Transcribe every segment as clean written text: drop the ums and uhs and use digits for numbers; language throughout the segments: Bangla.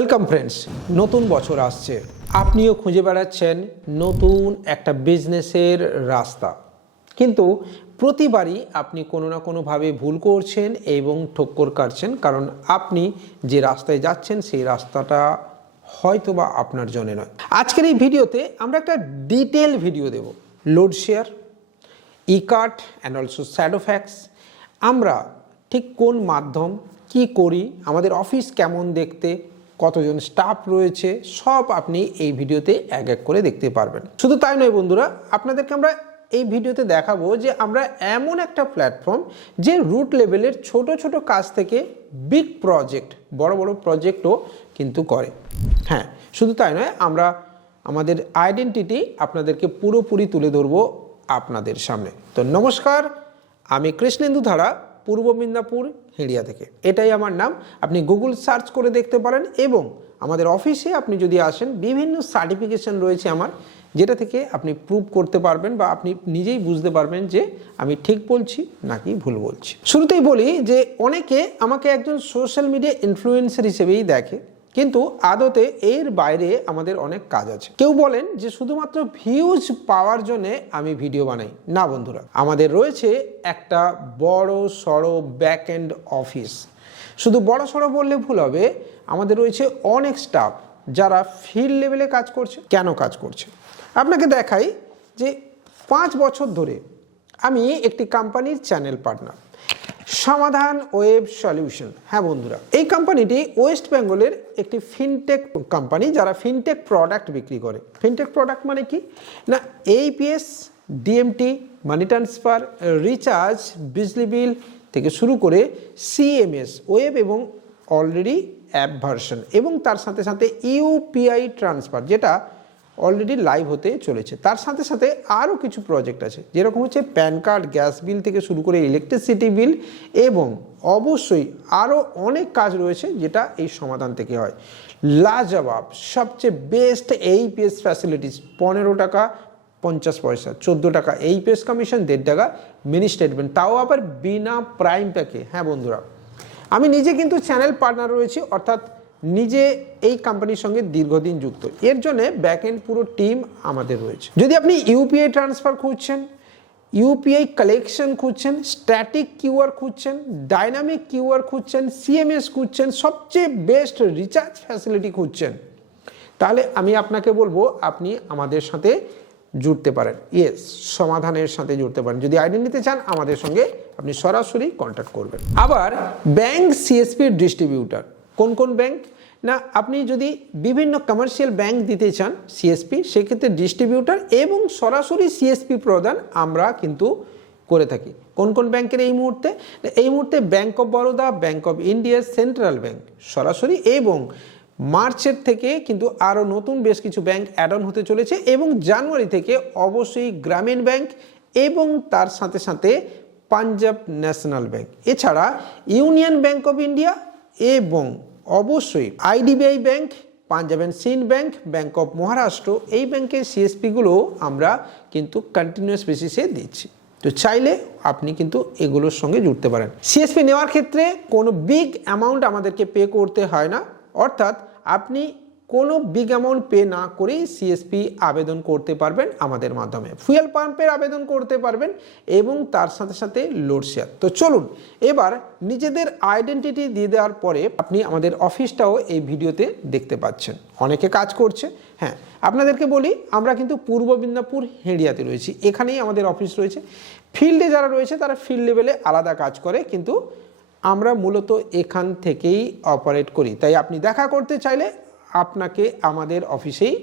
ওয়েলকাম ফ্রেন্ডস, নতুন বছর আসছে। আপনিও খুঁজে বেড়াচ্ছেন নতুন একটা বিজনেসের রাস্তা, কিন্তু প্রতিবারই আপনি কোনো না কোনোভাবে ভুল করছেন এবং ঠক্কর কাটছেন, কারণ আপনি যে রাস্তায় যাচ্ছেন সেই রাস্তাটা হয়তোবা আপনার জন্য নয়। আজকের এই ভিডিওতে আমরা একটা ডিটেল ভিডিও দেব। LoadShare, Ekart and also Shadowfax, আমরা ঠিক কোন মাধ্যম, কি করি, আমাদের অফিস কেমন দেখতে, কতজন স্টাফ রয়েছে, সব আপনি এই ভিডিওতে এক এক করে দেখতে পারবেন। শুধু তাই নয় বন্ধুরা, আপনাদেরকে আমরা এই ভিডিওতে দেখাবো যে আমরা এমন একটা প্ল্যাটফর্ম যে রুট লেভেলের ছোট ছোট কাজ থেকে বিগ প্রজেক্ট, বড় বড় প্রজেক্টও কিন্তু করে। হ্যাঁ, শুধু তাই নয়, আমরা আমাদের আইডেন্টিটি আপনাদেরকে পুরোপুরি তুলে ধরবো আপনাদের সামনে। তো নমস্কার, আমি কৃষ্ণেন্দু ধারা, পূর্ব মিদনাপুর হেড়িয়া থেকে। এটাই আমার নাম। আপনি গুগল সার্চ করে দেখতে পারেন এবং আমাদের অফিসে আপনি যদি আসেন, বিভিন্ন সার্টিফিকেশন রয়েছে আমার, যেটা থেকে আপনি প্রুভ করতে পারবেন বা আপনি নিজেই বুঝতে পারবেন যে আমি ঠিক বলছি নাকি ভুল বলছি। শুরুতেই বলি যে অনেকে আমাকে একজন সোশ্যাল মিডিয়া ইনফ্লুয়েন্সার হিসেবেই দেখে, কিন্তু আদতে এর বাইরে আমাদের অনেক কাজ আছে। কেউ বলেন যে শুধুমাত্র ভিউজ পাওয়ার জন্য আমি ভিডিও বানাই। না বন্ধুরা, আমাদের রয়েছে একটা বড় সড়ো ব্যাক এন্ড অফিস। শুধু বড় সড়ো বললে ভুল হবে, আমাদের রয়েছে অনেক স্টাফ যারা ফিল্ড লেভেলে কাজ করছে। কেন কাজ করছে আপনাকে দেখাই। যে 5 বছর ধরে আমি একটি কোম্পানির channel partner, Samadhan web solution. হ্যাঁ বন্ধুরা, এই কোম্পানিটি ওয়েস্ট বেঙ্গলের একটি ফিনটেক কোম্পানি, যারা ফিনটেক প্রোডাক্ট বিক্রি করে। ফিনটেক প্রোডাক্ট মানে কি না, AEPS, DMT, money transfer, recharge, বিজলি বিল থেকে শুরু করে সিএমএস, ওয়েব এবং অলরেডি অ্যাপ ভার্সন, এবং তার সাথে সাথে ইউপিআই ট্রান্সফার, যেটা অলরেডি লাইভ হতে চলেছে। তার সাথে সাথে আরও কিছু প্রজেক্ট আছে, যেরকম হচ্ছে প্যান কার্ড, গ্যাস বিল থেকে শুরু করে ইলেকট্রিসিটি বিল, এবং অবশ্যই আরও অনেক কাজ রয়েছে যেটা এই সমাধান থেকে হয়। লাজবাব, সবচেয়ে বেস্ট এইপিএস ফ্যাসিলিটিস, 15 টাকা 50 পয়সা, 14 টাকা এইপিএস কমিশন, 1.5 টাকা মিনি স্টেটমেন্ট, তাও আবার বিনা প্রাইম প্যাকে। হ্যাঁ বন্ধুরা, আমি নিজে কিন্তু চ্যানেল পার্টনার রয়েছি, অর্থাৎ নিজে এই কোম্পানির সঙ্গে দীর্ঘদিন যুক্ত। এর জন্য ব্যাকএন্ড পুরো টিম আমাদের রয়েছে। যদি আপনি ইউপিআই ট্রান্সফার খুঁজছেন, ইউপিআই কালেকশন খুঁজছেন, স্ট্যাটিক কিউআর খুঁজছেন, ডাইনামিক কিউআর খুঁজছেন, সিএমএস খুঁজছেন, সবচেয়ে বেস্ট রিচার্জ ফ্যাসিলিটি খুঁজছেন, তাহলে আমি আপনাকে বলবো আপনি আমাদের সাথে জুড়তে পারেন। ইয়েস, সমাধানের সাথে জুড়তে পারেন। যদি আইডি নিতে চান আমাদের সঙ্গে আপনি সরাসরি কন্ট্যাক্ট করবেন। আবার ব্যাংক সিএসপির ডিস্ট্রিবিউটার, কোন কোন ব্যাংক না, আপনি যদি বিভিন্ন কমার্শিয়াল ব্যাংক দিতে চান সিএসপি, সেক্ষেত্রে ডিস্ট্রিবিউটার এবং সরাসরি সিএসপি প্রদান আমরা কিন্তু করে থাকি। কোন কোন ব্যাংকের এই মুহূর্তে bank of Baroda, bank of India, central bank সরাসরি, এবং মার্চের থেকে কিন্তু আরও নতুন বেশ কিছু ব্যাংক অ্যাড অন হতে চলেছে, এবং জানুয়ারি থেকে অবশ্যই গ্রামীণ ব্যাংক এবং তার সাথে সাথে পাঞ্জাব ন্যাশনাল ব্যাংক, এছাড়া ইউনিয়ন ব্যাংক অফ ইন্ডিয়া এবং অবশ্যই IDBI bank, Punjab and Sind bank, bank of Maharashtra, এই ব্যাংকের সিএসপিগুলো আমরা কিন্তু কন্টিনিউয়াস বেসিসে দিচ্ছি। তো চাইলে আপনি কিন্তু এগুলোর সঙ্গে জুড়তে পারেন। সিএসপি নেওয়ার ক্ষেত্রে কোনো বিগ অ্যামাউন্ট আমাদেরকে পে করতে হয় না, অর্থাৎ আপনি কোনো বিগ অ্যামাউন্ট পে না করেই সিএসপি আবেদন করতে পারবেন আমাদের মাধ্যমে। ফুয়েল পাম্পের আবেদন করতে পারবেন এবং তার সাথে সাথে লোড শেয়ার। তো চলুন, এবার নিজেদের আইডেন্টিটি দিয়ে দেওয়ার পরে আপনি আমাদের অফিসটাও এই ভিডিওতে দেখতে পাচ্ছেন। অনেকে কাজ করছে। হ্যাঁ, আপনাদেরকে বলি, আমরা কিন্তু পূর্ব মিদনাপুর হেড়িয়াতে রয়েছি, এখানেই আমাদের অফিস রয়েছে। ফিল্ডে যারা রয়েছে তারা ফিল্ড লেভেলে আলাদা কাজ করে, কিন্তু আমরা মূলত এখান থেকেই অপারেট করি। তাই আপনি দেখা করতে চাইলে আপনাকে আমাদের অফিসেই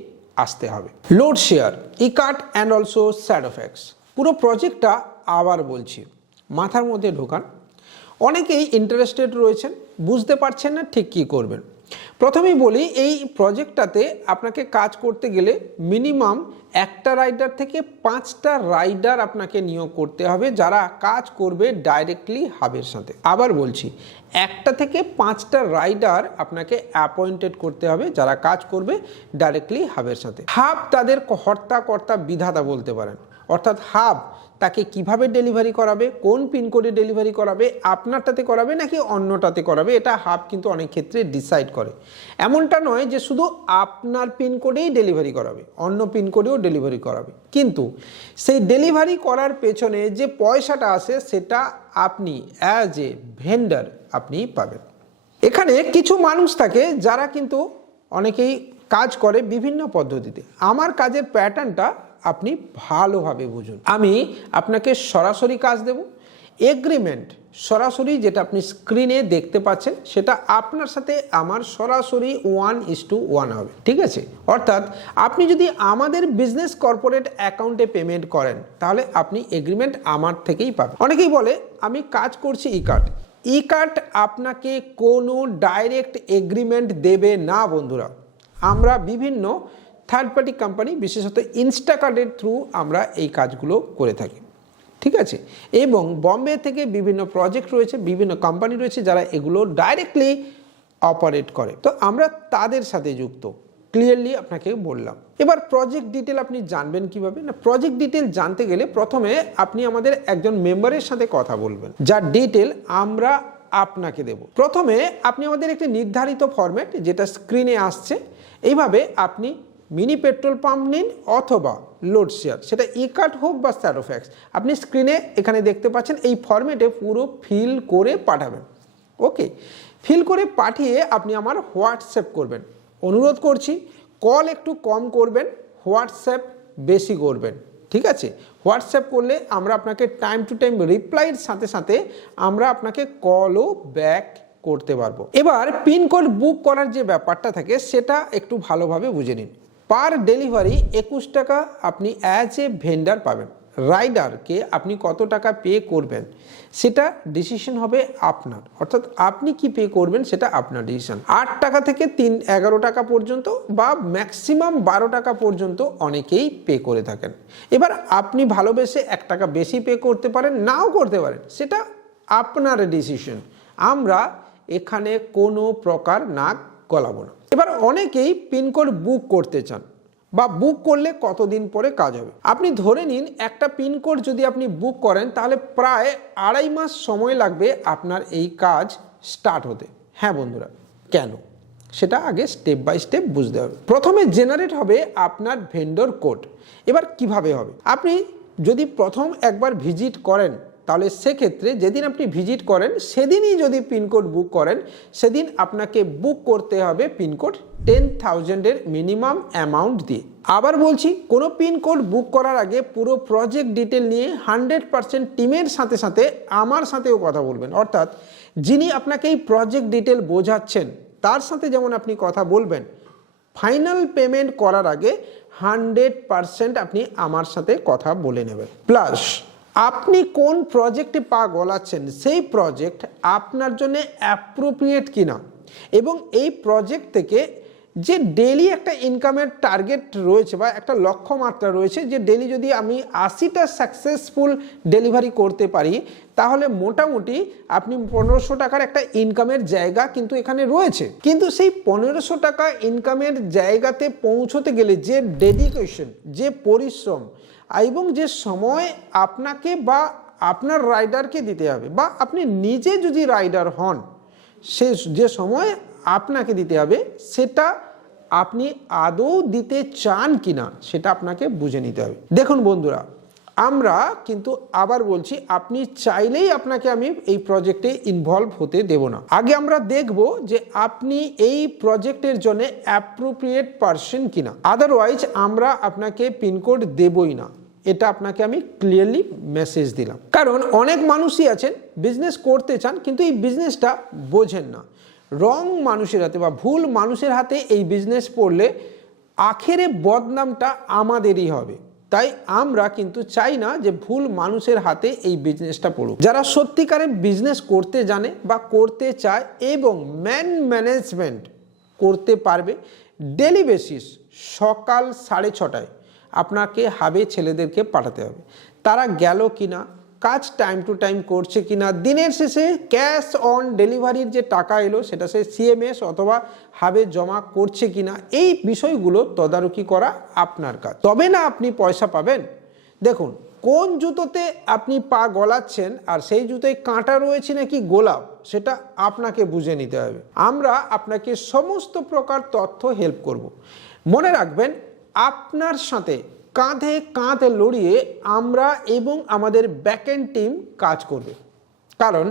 আসতে হবে। LoadShare, Ekart and also Shadowfax, পুরো প্রজেক্টটা আবার বলছি, মাথার মধ্যে ঢোকান। অনেকেই ইন্টারেস্টেড রয়েছেন, বুঝতে পারছেন না ঠিক কী করবেন। প্রথমেই বলি, এই প্রজেক্টটাতে আপনাকে কাজ করতে গেলে মিনিমাম একটা রাইডার থেকে 5টা রাইডার আপনাকে নিয়োগ করতে হবে, যারা কাজ করবে ডাইরেক্টলি হাবের সাথে। আবার বলছি, 1টা থেকে 5টা রাইডার আপনাকে অ্যাপয়েন্টেড করতে হবে, যারা কাজ করবে ডাইরেক্টলি হাবের সাথে। হাব তাদের কর্তা বিধাতা বলতে পারেন, অর্থাৎ হাব তাকে কিভাবে ডেলিভারি করাবে, কোন পিনকোডে ডেলিভারি করাবে, আপনারটাতে করাবে নাকি অন্যটাতে করাবে, এটা হাব কিন্তু অনেক ক্ষেত্রে ডিসাইড করে। এমনটা নয় যে শুধু আপনার পিনকোডেই ডেলিভারি করাবে, অন্য পিনকোডেও ডেলিভারি করাবে, কিন্তু সেই ডেলিভারি করার পেছনে যে পয়সাটা আসে সেটা আপনি অ্যাজ এ ভেন্ডার আপনি পাবেন। এখানে কিছু মানুষ থাকে যারা কিন্তু অনেকেই কাজ করে বিভিন্ন পদ্ধতিতে। আমার কাজের প্যাটার্নটা আপনি ভালোভাবে বুঝুন। আমি আপনাকে সরাসরি কাজ দেব, এগ্রিমেন্ট সরাসরি যেটা আপনি স্ক্রিনে দেখতে পাচ্ছেন সেটা আপনার সাথে আমার সরাসরি 1:1 হবে, ঠিক আছে? অর্থাৎ আপনি যদি আমাদের বিজনেস কর্পোরেট অ্যাকাউন্টে পেমেন্ট করেন তাহলে আপনি এগ্রিমেন্ট আমার থেকেই পাবেন। অনেকেই বলে আমি কাজ করছি ই কার্ড আপনাকে কোনো ডাইরেক্ট এগ্রিমেন্ট দেবে না বন্ধুরা। আমরা বিভিন্ন থার্ড পার্টি কোম্পানি, বিশেষত ইনস্টাকার্টের থ্রু আমরা এই কাজগুলো করে থাকি, ঠিক আছে? এবং বম্বে থেকে বিভিন্ন প্রজেক্ট রয়েছে, বিভিন্ন কোম্পানি রয়েছে যারা এগুলো ডাইরেক্টলি অপারেট করে, তো আমরা তাদের সাথে যুক্ত। ক্লিয়ারলি আপনাকে বললাম। এবার প্রজেক্ট ডিটেল আপনি জানবেন কিভাবে না? প্রজেক্ট ডিটেল জানতে গেলে প্রথমে আপনি আমাদের একজন মেম্বারের সাথে কথা বলবেন, যার ডিটেল আমরা আপনাকে দেব। প্রথমে আপনি আমাদের একটি নির্ধারিত ফরম্যাট যেটা স্ক্রিনে আসছে, এইভাবে আপনি মিনি পেট্রোল পাম্প নিন অথবা লোড শেয়ার, সেটা ই কার্ড হোক বা স্ট্যাটোফ্যাক্স, আপনি স্ক্রিনে এখানে দেখতে পাচ্ছেন এই ফরম্যাটে পুরো ফিল করে পাঠাবেন। ওকে, ফিল করে পাঠিয়ে আপনি আমার হোয়াটসঅ্যাপ করবেন। অনুরোধ করছি কল একটু কম করবেন, হোয়াটসঅ্যাপ বেশি করবেন, ঠিক আছে? হোয়াটসঅ্যাপ করলে আমরা আপনাকে টাইম টু টাইম রিপ্লাইয়ের সাথে সাথে আমরা আপনাকে কলও ব্যাক করতে পারবো। এবার পিনকোড বুক করার যে ব্যাপারটা থাকে সেটা একটু ভালোভাবে বুঝে নিন। পার ডেলিভারি 21 টাকা আপনি অ্যাজ এ ভেন্ডার পাবেন। রাইডারকে আপনি কত টাকা পে করবেন সেটা ডিসিশন হবে আপনার, অর্থাৎ আপনি কি পে করবেন সেটা আপনার ডিসিশন। 8 টাকা থেকে 11 টাকা পর্যন্ত বা ম্যাক্সিমাম 12 টাকা পর্যন্ত অনেকেই পে করে থাকেন। এবার আপনি ভালোবেসে 1 টাকা বেশি পে করতে পারেন, নাও করতে পারেন, সেটা আপনার ডিসিশন। আমরা এখানে কোনো প্রকার নাক গলাবো না। এবার অনেকেই পিনকোড বুক করতে চান, বা বুক করলে কতদিন পরে কাজ হবে। আপনি ধরে নিন একটা পিনকোড যদি আপনি বুক করেন তাহলে প্রায় 2.5 মাস সময় লাগবে আপনার এই কাজ স্টার্ট হতে। হ্যাঁ বন্ধুরা, কেন সেটা আগে স্টেপ বাই স্টেপ বুঝতে হবে। প্রথমে জেনারেট হবে আপনার ভেন্ডর কোড। এবার কিভাবে হবে? আপনি যদি প্রথম একবার ভিজিট করেন তাহলে সেক্ষেত্রে যেদিন আপনি ভিজিট করেন সেদিনই যদি পিনকোড বুক করেন সেদিন আপনাকে বুক করতে হবে পিনকোড 10,000-এর মিনিমাম অ্যামাউন্ট দিয়ে। আবার বলছি, কোনো পিনকোড বুক করার আগে পুরো প্রজেক্ট ডিটেল নিয়ে 100% টিমের সাথে সাথে আমার সাথেও কথা বলবেন। অর্থাৎ যিনি আপনাকে এই প্রজেক্ট ডিটেল বোঝাচ্ছেন তার সাথে যেমন আপনি কথা বলবেন, ফাইনাল পেমেন্ট করার আগে 100% আপনি আমার সাথে কথা বলে নেবেন। প্লাস আপনি কোন প্রজেক্টে পা গলাচ্ছেন সেই প্রজেক্ট আপনার জন্য অ্যাপ্রোপ্রিয়েট কিনা, এবং এই প্রজেক্ট থেকে যে ডেলি একটা ইনকামের টার্গেট রয়েছে বা একটা লক্ষ্যমাত্রা রয়েছে, যে ডেলি যদি আমি 80টা সাকসেসফুল ডেলিভারি করতে পারি তাহলে মোটামুটি আপনি 1500 টাকার একটা ইনকামের জায়গা কিন্তু এখানে রয়েছে। কিন্তু সেই 1500 টাকা ইনকামের জায়গাতে পৌঁছতে গেলে যে ডেডিকেশন, যে পরিশ্রম এবং যে সময় আপনাকে বা আপনার রাইডারকে দিতে হবে, বা আপনি নিজে যদি রাইডার হন সে যে সময় আপনাকে দিতে হবে সেটা আপনি আদৌ দিতে চান কিনা সেটা আপনাকে বুঝে নিতে হবে। দেখুন বন্ধুরা, আমরা কিন্তু আবার বলছি, আপনি চাইলেই আপনাকে আমি এই প্রজেক্টে ইনভলভ হতে দেব না। আগে আমরা দেখব যে আপনি এই প্রজেক্টের জন্য অ্যাপ্রোপ্রিয়েট পারসন কিনা, আদারওয়াইজ আমরা আপনাকে পিনকোড দেবই না। এটা আপনাকে আমি ক্লিয়ারলি মেসেজ দিলাম। কারণ অনেক মানুষই আছেন বিজনেস করতে চান কিন্তু এই বিজনেসটা বোঝেন না। রং মানুষের হাতে বা ভুল মানুষের হাতে এই বিজনেস পড়লে আখেরে বদনামটা আমাদেরই হবে। তাই আমরা কিন্তু চাই না যে ভুল মানুষের হাতে এই বিজনেসটা পড়ুক। যারা সত্যিকারের বিজনেস করতে জানে বা করতে চায় এবং ম্যানেজমেন্ট করতে পারবে, ডেলি বেসিস সকাল 6:30টায় আপনাকে হাবে ছেলেদেরকে পাঠাতে হবে। তারা গেল কিনা, কাজ টাইম টু টাইম করছে কিনা, দিনের শেষে ক্যাশ অন ডেলিভারির যে টাকা এলো সেটা সে সিএমএস অথবা হাবে জমা করছে কিনা, এই বিষয়গুলো তদারকি করা আপনার কাজ। তবে না আপনি পয়সা পাবেন। দেখুন, কোন জুতোতে আপনি পা গলাচ্ছেন আর সেই জুতোয় কাঁটা রয়েছে নাকি গোলাপ, সেটা আপনাকে বুঝে নিতে হবে। আমরা আপনাকে সমস্ত প্রকার তথ্য হেল্প করব। মনে রাখবেন, আপনার সাথে কাঁধে কাঁধ লড়িয়ে আমরা এবং আমাদের ব্যাকএন্ড টিম কাজ করবে। কারণ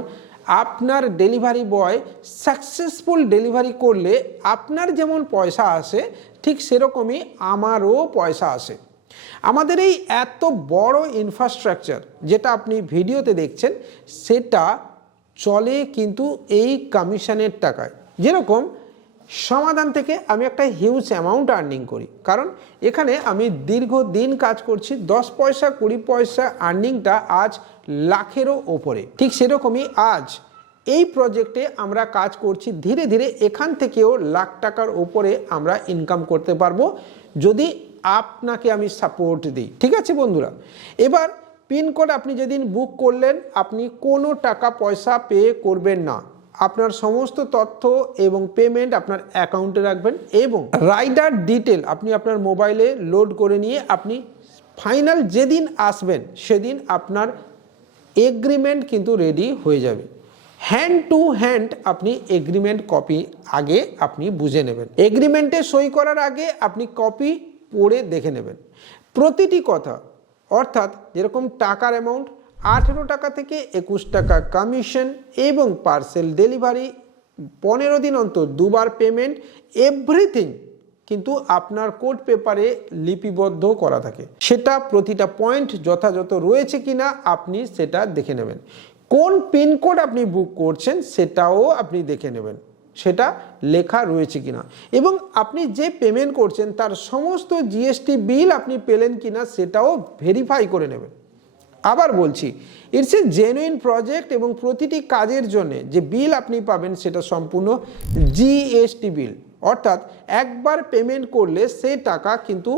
আপনার ডেলিভারি বয় সাকসেসফুল ডেলিভারি করলে আপনার যেমন পয়সা আসে, ঠিক সেরকমই আমারও পয়সা আসে। আমাদের এই এত বড় ইনফ্রাস্ট্রাকচার যেটা আপনি ভিডিওতে দেখছেন, সেটা চলে কিন্তু এই কমিশনের টাকায়। যেরকম সমাধান থেকে আমি একটা হিউজ অ্যামাউন্ট আর্নিং করি, কারণ এখানে আমি দীর্ঘদিন কাজ করছি। 10 পয়সা 20 পয়সা আর্নিংটা আজ লাখেরও ওপরে। ঠিক সেরকমই আজ এই প্রজেক্টে আমরা কাজ করছি, ধীরে ধীরে এখান থেকেও লাখ টাকার ওপরে আমরা ইনকাম করতে পারবো যদি আপনাকে আমি সাপোর্ট দিই। ঠিক আছে বন্ধুরা, এবার পিনকোড আপনি যেদিন বুক করলেন, আপনি কোনো টাকা পয়সা পে করবেন না। আপনার সমস্ত তথ্য এবং পেমেন্ট আপনার অ্যাকাউন্টে রাখবেন এবং রাইডার ডিটেল আপনি আপনার মোবাইলে লোড করে নিয়ে আপনি ফাইনাল যেদিন আসবেন সেদিন আপনার এগ্রিমেন্ট কিন্তু রেডি হয়ে যাবে। হ্যান্ড টু হ্যান্ড আপনি এগ্রিমেন্ট কপি আগে আপনি বুঝে নেবেন। এগ্রিমেন্টে সই করার আগে আপনি কপি পড়ে দেখে নেবেন প্রতিটি কথা। অর্থাৎ যেরকম টাকার অ্যামাউন্ট 18 টাকা থেকে 21 টাকা কমিশন এবং পার্সেল ডেলিভারি, 15 দিন অন্তর 2 বার পেমেন্ট, এভরিথিং কিন্তু আপনার কোড পেপারে লিপিবদ্ধ করা থাকে। সেটা প্রতিটা পয়েন্ট যথাযথ রয়েছে কিনা আপনি সেটা দেখে নেবেন। কোন পিনকোড আপনি বুক করছেন সেটাও আপনি দেখে নেবেন, সেটা লেখা রয়েছে কিনা, এবং আপনি যে পেমেন্ট করছেন তার সমস্ত জিএসটি বিল আপনি পেলেন কিনা সেটাও ভেরিফাই করে নেবেন। আবার বলছি, ইটস এ জেনুইন প্রজেক্ট এবং প্রতিটি কাজের জন্য যে বিল আপনি পাবেন সেটা সম্পূর্ণ জিএসটি বিল। অর্থাৎ একবার পেমেন্ট করলে সেই টাকা কিন্তু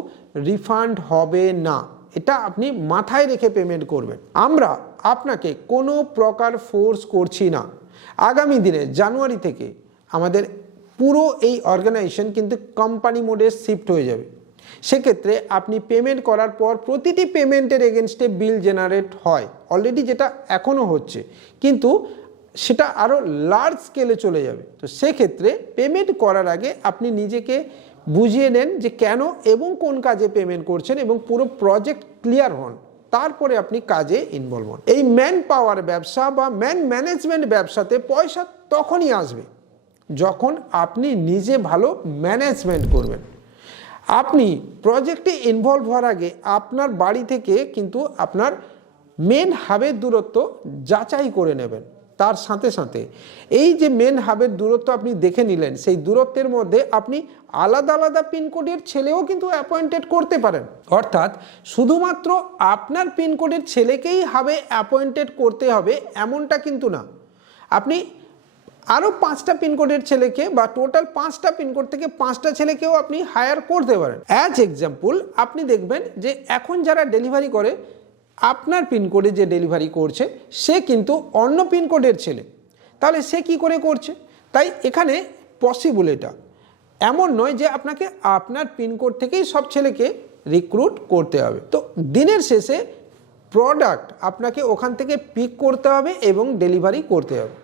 রিফান্ড হবে না, এটা আপনি মাথায় রেখে পেমেন্ট করবেন। আমরা আপনাকে কোনো প্রকার ফোর্স করছি না। আগামী দিনে জানুয়ারি থেকে আমাদের পুরো এই অর্গানাইজেশন কিন্তু কোম্পানি মোডে শিফট হয়ে যাবে। সেক্ষেত্রে আপনি পেমেন্ট করার পর প্রতিটি পেমেন্টের এগেনস্টে বিল জেনারেট হয়, অলরেডি যেটা এখনও হচ্ছে, কিন্তু সেটা আরও লার্জ স্কেলে চলে যাবে। তো সেক্ষেত্রে পেমেন্ট করার আগে আপনি নিজেকে বুঝিয়ে নেন যে কেন এবং কোন কাজে পেমেন্ট করছেন এবং পুরো প্রজেক্ট ক্লিয়ার হন, তারপরে আপনি কাজে ইনভলভ হন। এই ম্যান পাওয়ার ব্যবসা বা ম্যান ম্যানেজমেন্ট ব্যবসাতে পয়সা তখনই আসবে যখন আপনি নিজে ভালো ম্যানেজমেন্ট করবেন। আপনি প্রজেক্টে ইনভলভ হওয়ার আগে আপনার বাড়ি থেকে কিন্তু আপনার মেন হাবের দূরত্ব যাচাই করে নেবেন। তার সাথে সাথে এই যে মেন হাবের দূরত্ব আপনি দেখে নিলেন, সেই দূরত্বের মধ্যে আপনি আলাদা আলাদা পিনকোডের ছেলেও কিন্তু অ্যাপয়েন্টেড করতে পারেন। অর্থাৎ শুধুমাত্র আপনার পিনকোডের ছেলেকেই হাবে অ্যাপয়েন্টেড করতে হবে এমনটা কিন্তু না। আপনি আরও 5টা পিনকোডের ছেলেকে বা টোটাল 5টা পিনকোড থেকে 5টা ছেলেকেও আপনি হায়ার করতে পারেন। অ্যাজ এক্সাম্পল, আপনি দেখবেন যে এখন যারা ডেলিভারি করে, আপনার পিনকোডে যে ডেলিভারি করছে সে কিন্তু অন্য পিনকোডের ছেলে, তাহলে সে কি করে করছে? তাই এখানে পসিবল, এটা এমন নয় যে আপনাকে আপনার পিনকোড থেকেই সব ছেলেকে রিক্রুট করতে হবে। তো দিনের শেষে প্রোডাক্ট আপনাকে ওখান থেকে পিক করতে হবে এবং ডেলিভারি করতে হবে,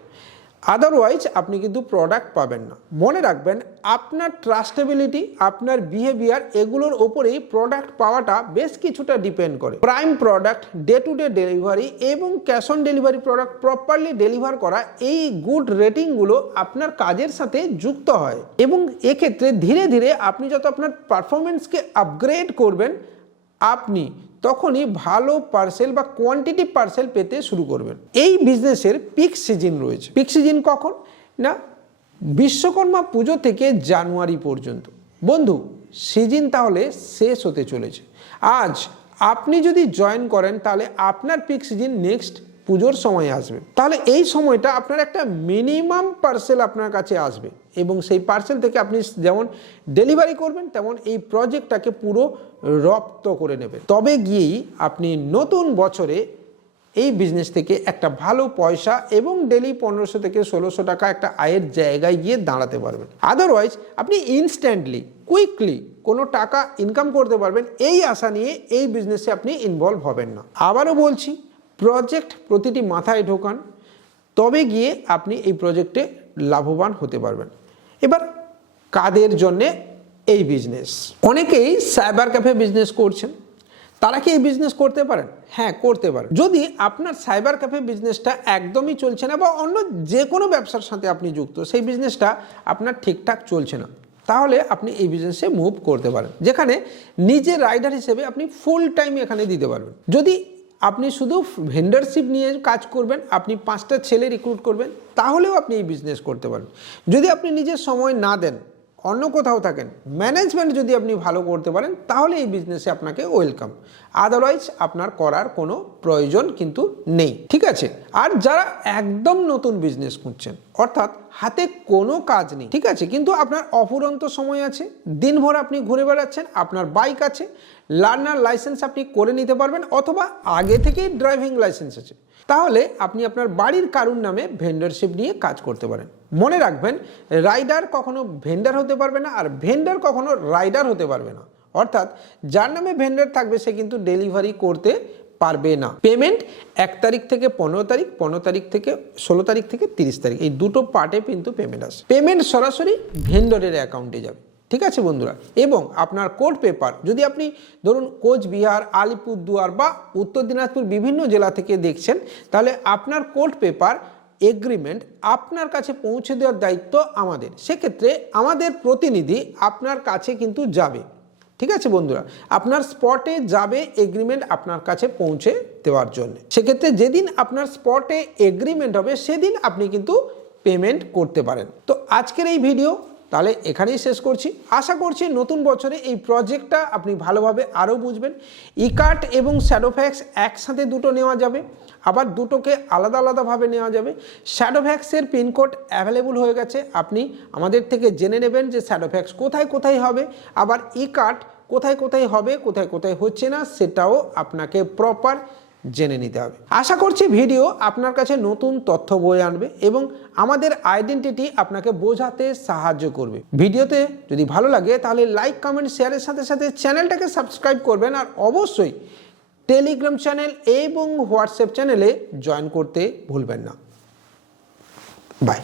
আদারওয়াইজ আপনি কিন্তু প্রোডাক্ট পাবেন না। মনে রাখবেন, আপনার ট্রাস্টেবিলিটি, আপনার বিহেভিয়ার, এগুলোর ওপরেই প্রোডাক্ট পাওয়াটা বেশ কিছুটা ডিপেন্ড করে। Prime product, day to day delivery এবং cash on delivery product properly deliver করা, এই গুড রেটিংগুলো আপনার কাজের সাথে যুক্ত হয় এবং এক্ষেত্রে ধীরে ধীরে আপনি যত আপনার পারফরমেন্সকে আপগ্রেড করবেন, আপনি তখনই ভালো পার্সেল বা কোয়ান্টিটি পার্সেল পেতে শুরু করবেন। এই বিজনেসের পিক সিজন রয়েছে। পিক সিজন কখন না? বিশ্বকর্মা পুজো থেকে জানুয়ারি পর্যন্ত। বন্ধু, সিজন তাহলে শেষ হতে চলেছে। আজ আপনি যদি জয়েন করেন তাহলে আপনার পিক সিজন নেক্সট পুজোর সময় আসবে। তাহলে এই সময়টা আপনার একটা মিনিমাম পার্সেল আপনার কাছে আসবে এবং সেই পার্সেল থেকে আপনি যেমন ডেলিভারি করবেন তেমন এই প্রজেক্টটাকে পুরো রপ্ত করে নেবেন। তবে গিয়েই আপনি নতুন বছরে এই বিজনেস থেকে একটা ভালো পয়সা এবং ডেলি 1500 থেকে 1600 টাকা একটা আয়ের জায়গায় গিয়ে দাঁড়াতে পারবেন। আদারওয়াইজ আপনি ইনস্ট্যান্টলি কুইকলি কোনো টাকা ইনকাম করতে পারবেন এই আশা নিয়ে এই বিজনেসে আপনি ইনভলভ হবেন না। আবারও বলছি, প্রজেক্ট প্রতিটি মাথায় ঢোকান, তবে গিয়ে আপনি এই প্রজেক্টে লাভবান হতে পারবেন। এবার কাদের জন্যে এই বিজনেস? অনেকেই সাইবার ক্যাফে বিজনেস করছেন, তারা কি এই বিজনেস করতে পারেন? হ্যাঁ, করতে পারেন। যদি আপনার সাইবার ক্যাফে বিজনেসটা একদমই চলছে না বা অন্য যে কোনো ব্যবসার সাথে আপনি যুক্ত, সেই বিজনেসটা আপনার ঠিকঠাক চলছে না, তাহলে আপনি এই বিজনেসে মুভ করতে পারেন, যেখানে নিজে রাইডার হিসেবে আপনি ফুল টাইম এখানে দিতে পারবেন। যদি আপনি শুধু ভেন্ডারশিপ নিয়ে কাজ করবেন, আপনি 5টা ছেলে রিক্রুট করবেন, তাহলেও আপনি এই বিজনেস করতে পারেন। যদি আপনি নিজের সময় না দেন, অন্য কোথাও থাকেন, ম্যানেজমেন্ট যদি আপনি ভালো করতে পারেন, তাহলে এই বিজনেসে আপনাকে ওয়েলকাম। আদারওয়াইজ আপনার করার কোনো প্রয়োজন কিন্তু নেই, ঠিক আছে? আর যারা একদম নতুন বিজনেস করছেন, অর্থাৎ হাতে কোনো কাজ নেই, ঠিক আছে, কিন্তু আপনার অফুরন্ত সময় আছে, দিনভর আপনি ঘুরে বেড়াচ্ছেন, আপনার বাইক আছে, লার্নার লাইসেন্স আপনি করে নিতে পারবেন, অথবা আগে থেকেই ড্রাইভিং লাইসেন্স আছে, তাহলে আপনি আপনার বাড়ির কারুর নামে ভেন্ডারশিপ নিয়ে কাজ করতে পারেন। মনে রাখবেন, রাইডার কখনো ভেন্ডার হতে পারবে না, আর ভেন্ডার কখনো রাইডার হতে পারবে না। অর্থাৎ যার নামে ভেন্ডার থাকবে সে কিন্তু ডেলিভারি করতে পারবে না। পেমেন্ট 1 তারিখ থেকে 15 তারিখ, 15 তারিখ থেকে 16 তারিখ থেকে 30 তারিখ, এই দুটো পার্টে কিন্তু পেমেন্ট আসে। পেমেন্ট সরাসরি ভেন্ডরের অ্যাকাউন্টে যাবে, ঠিক আছে বন্ধুরা? এবং আপনার কোর্ট পেপার, যদি আপনি ধরুন কোচবিহার, আলিপুরদুয়ার বা উত্তর দিনাজপুর বিভিন্ন জেলা থেকে দেখছেন, তাহলে আপনার কোর্ট পেপার এগ্রিমেন্ট আপনার কাছে পৌঁছে দেওয়ার দায়িত্ব আমাদের। সেক্ষেত্রে আমাদের প্রতিনিধি আপনার কাছে কিন্তু যাবে, ঠিক আছে বন্ধুরা? আপনার স্পটে যাবে এগ্রিমেন্ট আপনার কাছে পৌঁছে দেওয়ার জন্য। সেক্ষেত্রে যেদিন আপনার স্পটে এগ্রিমেন্ট হবে, সেদিন আপনি কিন্তু পেমেন্ট করতে পারেন। তো আজকের এই ভিডিও তাহলে এখানেই শেষ করছি। আশা করছি নতুন বছরে এই প্রজেক্টটা আপনি ভালোভাবে আরও বুঝবেন। ইকার্ট এবং শ্যাডোফ্যাক্স একসাথে দুটো নেওয়া যাবে, আবার দুটোকে আলাদা আলাদাভাবে নেওয়া যাবে। শ্যাডোফ্যাক্সের পিনকোড অ্যাভেলেবল হয়ে গেছে, আপনি আমাদের থেকে জেনে নেবেন যে শ্যাডোফ্যাক্স কোথায় কোথায় হবে, আবার ইকার্ট কোথায় কোথায় হবে, কোথায় কোথায় হচ্ছে না, সেটাও আপনাকে প্রপার জেনে নিতে হবে। আশা করছি ভিডিও আপনার কাছে নতুন তথ্য বয়ে আনবে এবং আমাদের আইডেন্টিটি আপনাকে বোঝাতে সাহায্য করবে। ভিডিওতে যদি ভালো লাগে তাহলে লাইক, কমেন্ট, শেয়ারের সাথে সাথে চ্যানেলটাকে সাবস্ক্রাইব করবেন, আর অবশ্যই টেলিগ্রাম চ্যানেল এবং হোয়াটসঅ্যাপ চ্যানেলে জয়েন করতে ভুলবেন না। বাই।